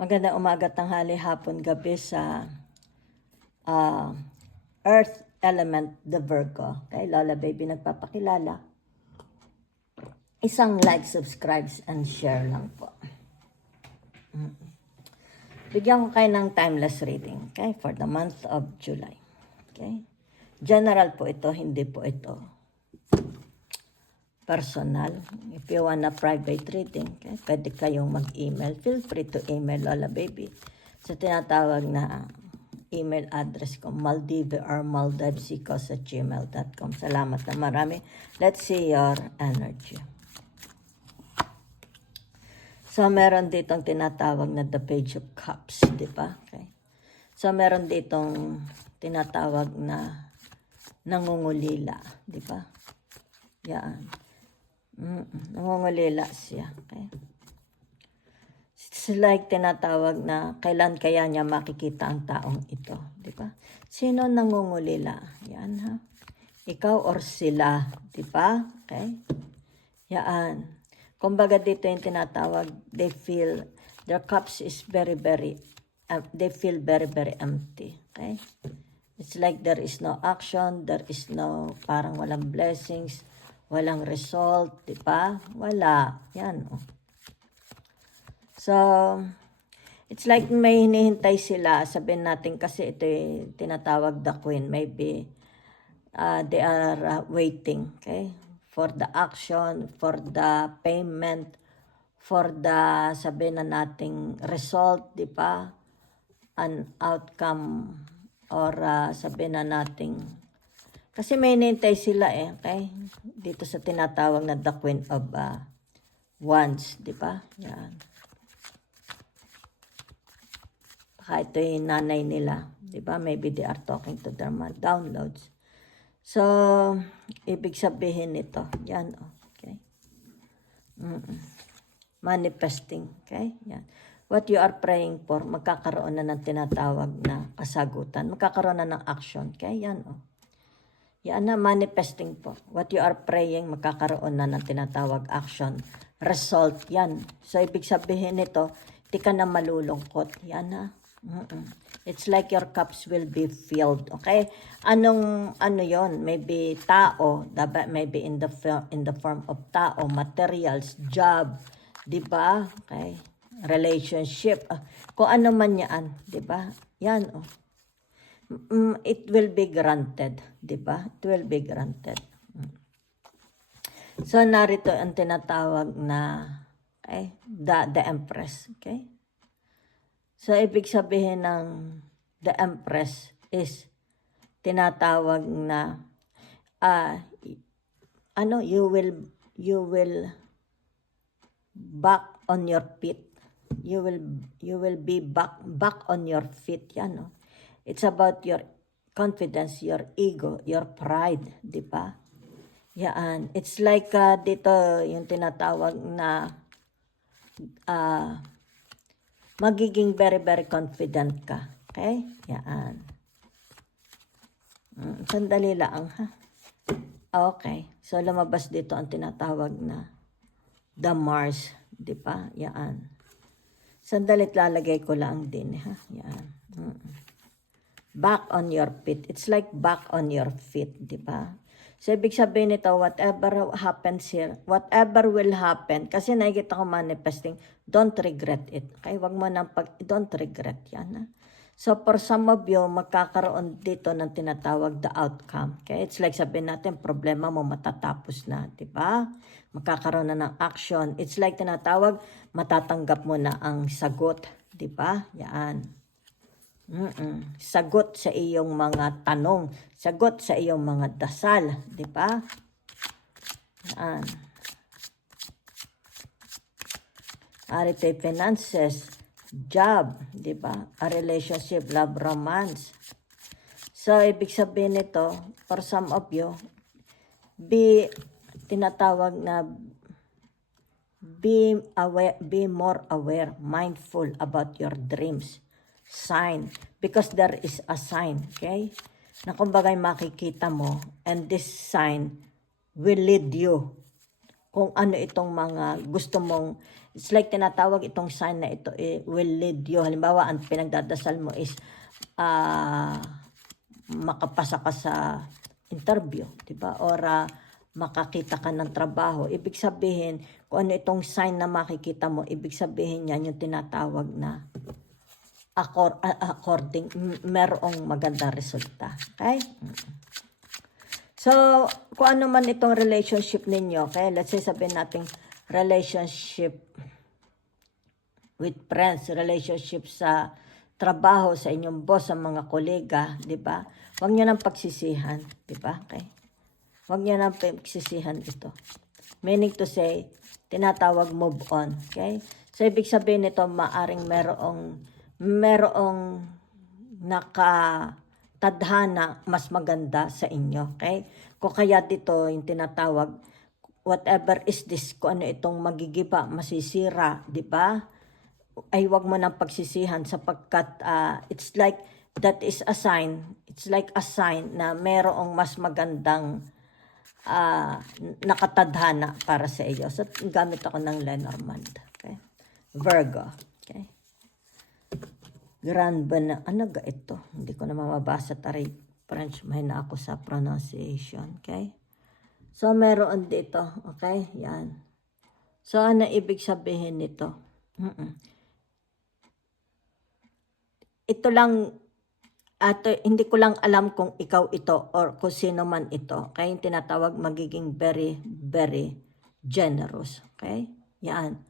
Magandang umaga, tanghali, hapon, gabi sa Earth element, the Virgo. Kay Lola Baby nagpapakilala. Isang like, subscribe, and share lang po. Bigyan ko kayo ng timeless reading, okay, for the month of July. Okay? General po ito, hindi po ito personal. If you want a private reading, okay, pwede kayong mag-email. Feel free to email Lola Baby sa tinatawag na email address ko, maldivesico@gmail.com. Salamat na marami. Let's see your energy. So, meron ditong tinatawag na the Page of Cups, di ba? Okay. So, meron ditong tinatawag na nangungulila, di ba? Yan. Nangungulila siya. Okay. It's like tinatawag na kailan kaya niya makikita ang taong ito, di ba? Sino nangungulila? Yan ha. Ikaw or sila, di ba? Okay? Yan. Kumbaga dito yung tinatawag, they feel their cups is they feel very empty. Okay? It's like there is no action, there is no, parang walang blessings, walang result, di ba? Wala. Yan, oh. So, it's like may hinihintay sila. Sabihin natin kasi ito yung tinatawag the Queen. Maybe they are waiting, okay? For the action, for the payment, for the, sabihin na nating result, di ba? An outcome, or sabihin na nating, kasi may hinihintay sila okay? Dito sa tinatawag na the Queen of Wands, di ba? Yan. Ito yung nanay nila, di ba? Maybe they are talking to their downloads. So, ibig sabihin nito, yan, okay? Manifesting, okay? Yan. What you are praying for, magkakaroon na ng tinatawag na kasagutan. Magkakaroon na ng action, okay? Yan, Yan na, manifesting po. What you are praying, magkakaroon na ng tinatawag action. Result, yan. So, ibig sabihin nito, di ka na malulungkot. Yan na. It's like your cups will be filled, okay? Ano yon? Maybe tao, maybe in the form of tao, materials, job, di ba? Okay? Relationship, kung ano man yan, di ba? Yan, it will be granted, di ba? It will be granted. So, narito ang tinatawag na, okay, the Empress, okay? So, ibig sabihin ng the Empress is tinatawag na you will back on your feet. You will be back on your feet. Yan, It's about your confidence, your ego, your pride, di ba? Yan. It's like dito yung tinatawag na magiging very confident ka. Okay? Yan. Sandali lang, ha? Okay. So, lumabas dito ang tinatawag na the Mars. Di ba? Yan. Sandali, lalagay ko lang din, ha? Yan. Back on your feet. It's like back on your feet, di ba? So, ibig sabihin nito, whatever happens here, whatever will happen, kasi nakikita ko manifesting, don't regret it. Okay? Wag mo nang don't regret yan. Ha? So, for some of you, magkakaroon dito ng tinatawag the outcome. Okay? It's like sabihin natin, problema mo matatapos na. Diba? Magkakaroon na ng action. It's like tinatawag, matatanggap mo na ang sagot. Diba? Yan. Sagot sa iyong mga tanong, sagot sa iyong mga dasal, di ba? Yan. Arite finances, job, di ba? A relationship, love, romance. So, ibig sabihin nito, for some of you, tinatawag na be more aware, mindful about your dreams. Sign, because there is a sign, okay? Na kumbagay makikita mo, and this sign will lead you kung ano itong mga gusto mong, it's like tinatawag itong sign na ito, will lead you. Halimbawa, ang pinagdadasal mo is makapasa ka sa interview, di ba? Or makakita ka ng trabaho. Ibig sabihin, kung ano itong sign na makikita mo, ibig sabihin yan yung tinatawag na according, merong magandang resulta. Okay? So, kung ano man itong relationship ninyo, okay? Let's say sabihin natin relationship with friends, relationship sa trabaho, sa inyong boss, sa mga kolega, di ba? Huwag nyo nang pagsisihan, di ba? Okay? Huwag nyo nang pagsisihan ito. Meaning to say, tinatawag move on, okay? So, ibig sabihin nito, maaring merong nakatadhana mas maganda sa inyo, okay? Kung kaya dito yung tinatawag, whatever is this, kung ano itong magigiba, masisira, di ba? Ay wag mo nang pagsisihan sapagkat it's like that is a sign, it's like a sign na merong mas magandang nakatadhana para sa iyo. So, gamit ako ng Lenormand, okay? Virgo, okay? Grand Bana, ano ga ito? Hindi ko na mababasa taray French, mahina ako sa pronunciation, okay? So, meron dito, okay? Yan. So, ano ibig sabihin nito? Ito lang, hindi ko lang alam kung ikaw ito or kung sino man ito. Okay? Yung tinatawag magiging very, very generous. Okay? Yan.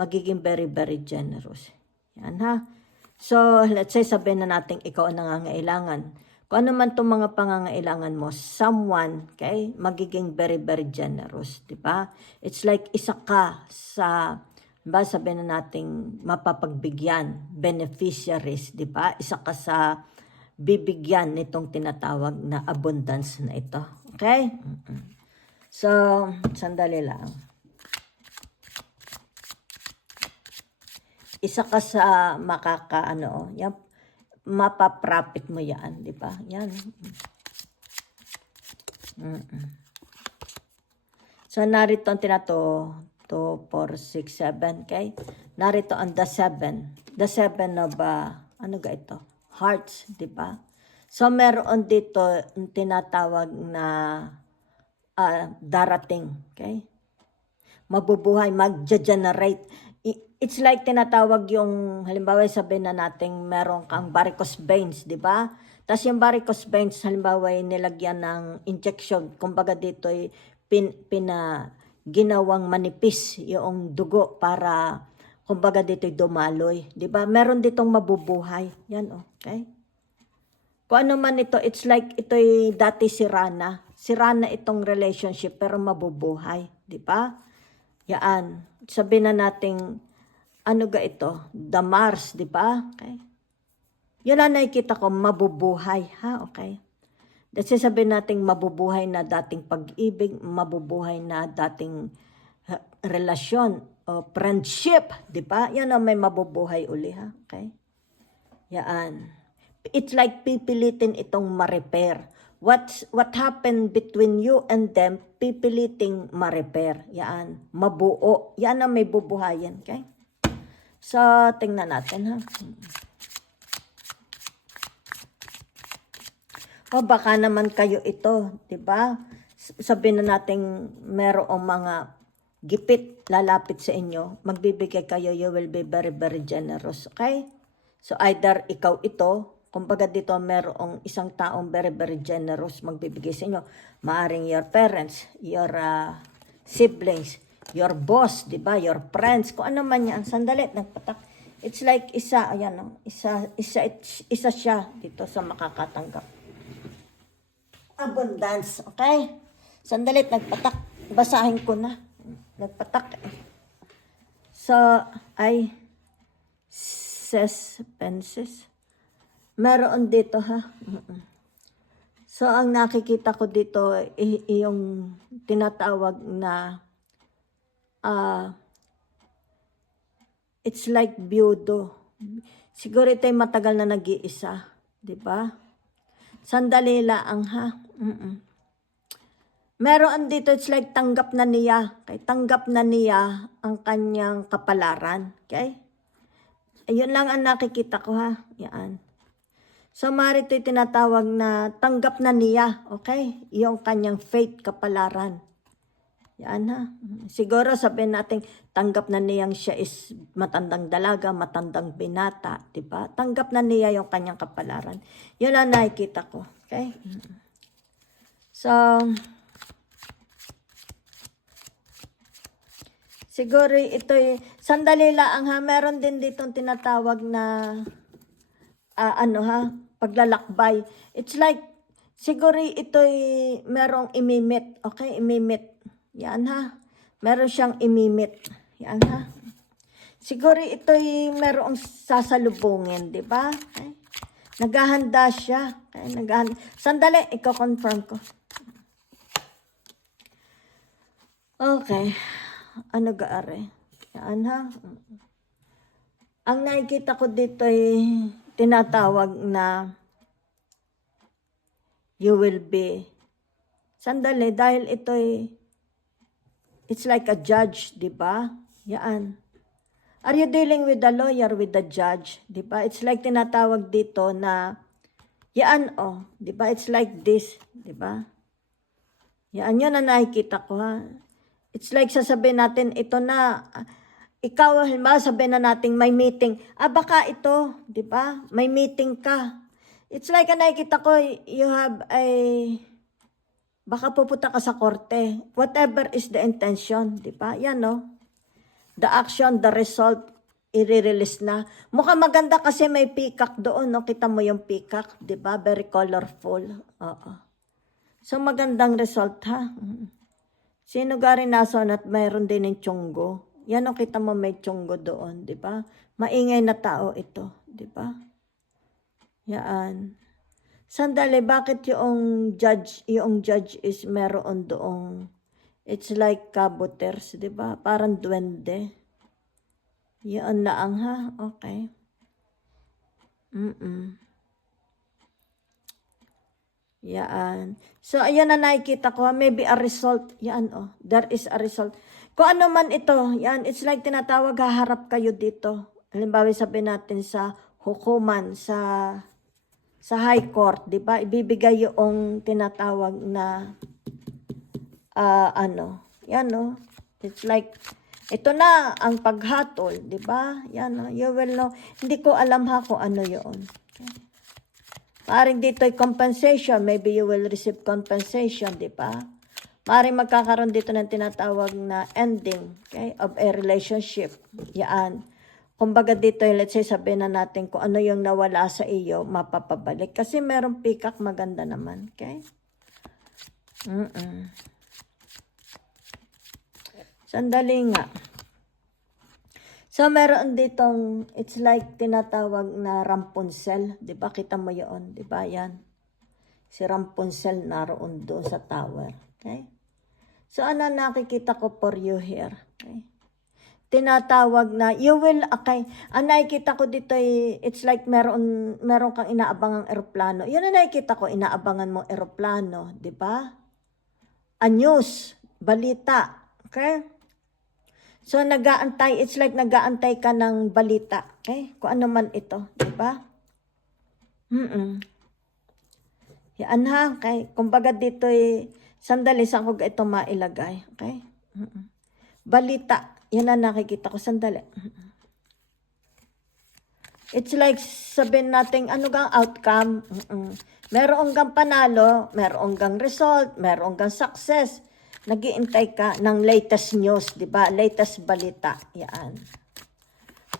Magiging very, very generous. Yan ha. So, let's say sabihin na natin ikaw ang nangangailangan. Kung ano man itong mga pangangailangan mo, someone, okay, magiging very, very generous. Diba? It's like isa ka sa, diba, sabihin na natin mapapagbigyan, beneficiaries, diba? Isa ka sa bibigyan nitong tinatawag na abundance na ito. Okay? So, sandali lang. Isa ka sa yan, mapaprofit mo yan, di ba? Yan. So, narito ang 2, 4, 6, 7, okay? Narito ang the 7. The 7 of, ano ga ito? Hearts, di ba? So, meron dito ang tinatawag na darating, okay? Mabubuhay, mag-generate. It's like tinatawag yung, halimbawa sabihin na natin meron kang varicose veins, di ba? Tapos yung varicose veins, halimbawa nilagyan ng injection, kumbaga dito ay ginawang manipis yung dugo para, kumbaga dito ay dumaloy, di ba? Meron ditong mabubuhay. Yan, okay? Kung ano man ito, it's like ito'y dati sirana. Sirana itong relationship pero mabubuhay, di ba? Yan. Sabihin na natin, ano ga ito? The Mars, di ba? Okay. Yun ang nakikita ko, mabubuhay, ha? Okay. Kasi sabihin natin, mabubuhay na dating pag-ibig, mabubuhay na dating relasyon o friendship, di ba? Yan ang may mabubuhay uli, ha? Okay. Yan. It's like pipilitin itong ma-repair. What happened between you and them, pipiliting ma-repair. Yan. Mabuo. Yan ang may bubuhayan, okay? So, tingnan natin, ha? O, baka naman kayo ito, di ba? Sabihin na natin, merong mga gipit lalapit sa inyo, magbibigay kayo, you will be very, very generous, okay? So, either ikaw ito, kumbaga dito, merong isang taong very, very generous magbibigay sa inyo. Maaring your parents, your siblings, your boss, di ba? Your friends, kung ano man yan. Sandali, nagpatak. It's like isa, ayan, no? Isa siya dito sa makakatanggap. Abundance, okay? Sandali, nagpatak. Basahin ko na. Nagpatak. So, suspenses. Meron dito, ha? So, ang nakikita ko dito, yung tinatawag na it's like byudo. Siguro ito'y matagal na nag-iisa. Di ba? Sandali lang, ha? Meron dito, it's like tanggap na niya. Okay? Tanggap na niya ang kanyang kapalaran. Okay? Ayun lang ang nakikita ko ha. Yan. So, marito tinatawag na tanggap na niya. Okay? Yung kanyang faith, kapalaran. Yan ha. Siguro sabihin natin, tanggap na niyang siya is matandang dalaga, matandang binata. Diba? Tanggap na niya yung kanyang kapalaran. Yun ang nakikita ko. Okay? So, siguro ito'y, sandali lang ha, meron din ditong tinatawag na, paglalakbay. It's like, siguro ito'y merong imimit. Okay, imimit. Yan ha. Meron siyang imimit. Yan ha. Siguro ito'y merong sasalubungin, di ba? Okay. Naghahanda siya. Okay, sandali, i-confirm ko. Okay. Ano gaare? Yan ha. Ang nakikita ko dito ay tinatawag na you will be. Sandali, dahil ito'y it's like a judge, di ba? Yan. Are you dealing with the lawyer, with the judge? Di ba? It's like tinatawag dito na, yan di ba? It's like this, di ba? Yan, yun ang nakikita ko ha. It's like sasabihin natin, ito na, ikaw, halimbawa sabihin na natin may meeting. Baka ito, di ba? May meeting ka. It's like ang nakikita ko, you have a, baka pupunta ka sa korte. Whatever is the intention, di ba? Yan, no? The action, the result, i-release na. Mukhang maganda kasi may peacock doon, no? Kita mo yung peacock, di ba? Very colorful. Oo. So, magandang result, ha? Sino garing nason at mayroon din ng tiyonggo. Yan, no? Kita mo may tiyonggo doon, di ba? Maingay na tao ito, di ba? Yan. Sandali, bakit yung judge is meron doong, it's like kabuters, di ba? Parang duwende. Yan laang ha, okay. Yan. So, ayan na nakikita ko, maybe a result. Yan, there is a result. Kung ano man ito, yan, it's like tinatawag, haharap kayo dito. Halimbawa, sabihin natin sa hukuman, sa high court, di ba? Ibibigay yung tinatawag na, yan, no? It's like, ito na ang paghatol, di ba? Yan, no? You will know. Hindi ko alam ha kung ano yun. Okay. Maring dito ay compensation. Maybe you will receive compensation, di ba? Maring magkakaroon dito ng tinatawag na ending, okay, of a relationship. Yan. Kumbaga dito, let's say, sabihin na natin kung ano yung nawala sa iyo, mapapabalik. Kasi merong peacock, maganda naman. Okay? Sandali nga. So, meron ditong, it's like tinatawag na Rapunzel. Diba? Kita mo yun. Diba? Yan. Si Rapunzel naroon doon sa tower. Okay? So, ano nakikita ko for you here? Okay? Tinatawag na, you will, okay, ang nakikita ko dito ay, it's like meron kang inaabangang eroplano. Yun ang nakikita ko, inaabangan mo eroplano, di ba? A news, balita, okay? So, nag-aantay, it's like nag-aantay ka ng balita, okay? Kung ano man ito, di ba? Yan ha, okay? Kumbaga dito ay, sandali sa ko ito mailagay, okay? Balita. Yan ang nakikita ko. Sandali. It's like sabihin natin, ano gang outcome? Meron gang panalo, meron gang result, meron gang success. Nag-iintay ka ng latest news, di ba? Latest balita. Yan.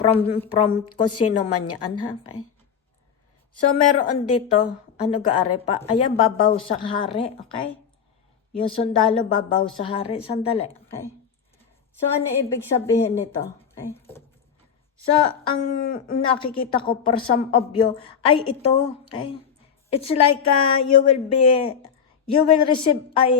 From kung sino man yan, ha? Okay. So, meron dito, ano gaare pa? Ayan, babaw sa hari, okay? Yung sundalo, babaw sa hari. Sandali, okay? So, ano ibig sabihin nito? Okay. So, ang nakikita ko for some of you ay ito. Okay. It's like you will receive a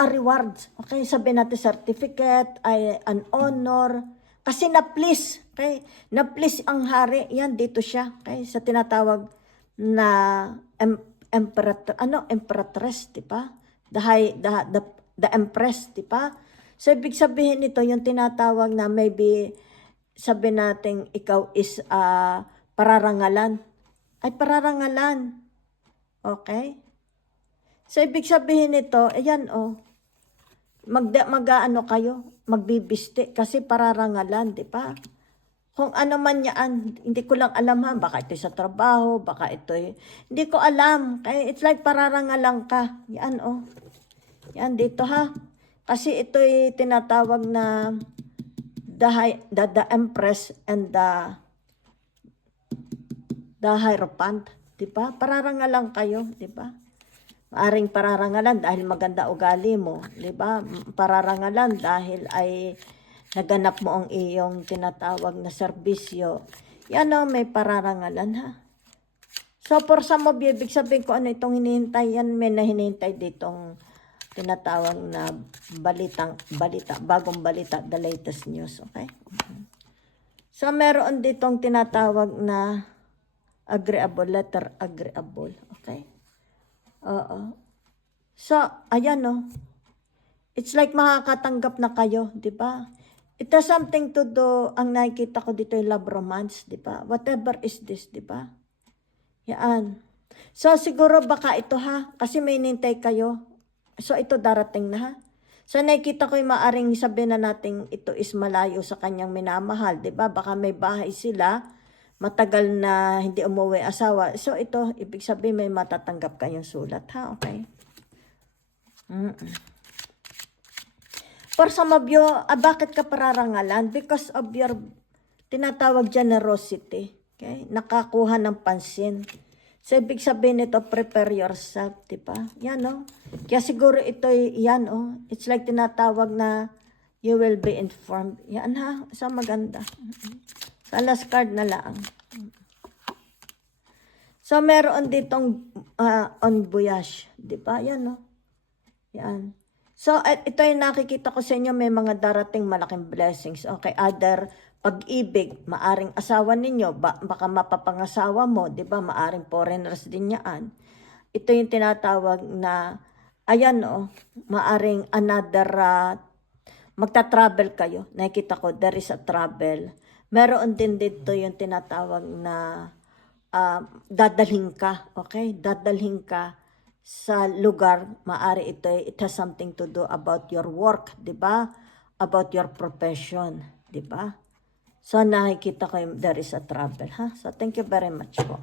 reward. Okay. Sabihin natin certificate, an honor. Kasi na-please. Okay. Na-please ang hari. Yan, dito siya. Okay. Sa tinatawag na emperor, empress, di ba? the Empress, di ba? So, ibig sabihin nito, yung tinatawag na maybe sabi natin ikaw is pararangalan. Ay, pararangalan. Okay? So, ibig sabihin nito, ayan mag-ano kayo, magbibiste kasi pararangalan, di ba? Kung ano man yan, hindi ko lang alam ha, baka ito sa trabaho, baka ito hindi ko alam. Kaya it's like pararangalan ka. Yan Yan dito ha. Kasi ito'y tinatawag na the Empress and the Hierophant, 'di ba? Pararangalan kayo, 'di ba? Maaring pararangalan dahil maganda ugali mo, 'di ba? Pararangalan dahil ay naganap mo ang iyong tinatawag na serbisyo. Yan may pararangalan ha. So for some of you, ibig sabihin ko ano itong hinihintay, yan may na hinihintay ditong tinatawag na balita, bagong balita, the latest news, okay? So meron ditong tinatawag na agreeable, letter agreeable, okay? Oo. So, ayan it's like makakatanggap na kayo, di ba? It has something to do, ang nakikita ko dito yung love romance, di ba? Whatever is this, di ba? Yan. So, siguro baka ito ha, kasi may nintay kayo. So, ito darating na ha. So, nakikita ko yung maaring sabihin na natin ito is malayo sa kanyang minamahal, di ba? Baka may bahay sila, matagal na hindi umuwi asawa. So, ito, ibig sabihin may matatanggap kayong sulat ha, okay? For some of you, bakit ka pararangalan? Because of your tinatawag generosity. Okay? Nakakuha ng pansin. So, ibig sabihin nito, prepare yourself, di ba? Yan Kaya siguro ito, yan It's like tinatawag na you will be informed. Yan ha, sa maganda. Sa last card na lang. So, meron ditong on voyage, di ba? Yan Yan. So, ito yung nakikita ko sa inyo, may mga darating malaking blessings. Okay, other pag-ibig, maaring asawa ninyo, baka mapapangasawa mo, di ba? Maaring foreigners din yan. Ito yung tinatawag na, ayan maaring another, magta-travel kayo. Nakikita ko, there is a travel. Meron din dito yung tinatawag na, dadalhin ka, okay? Dadalhin ka sa lugar, maari it has something to do about your work, di ba? About your profession, di ba? So, nakikita ko there is a travel, ha? So, thank you very much po.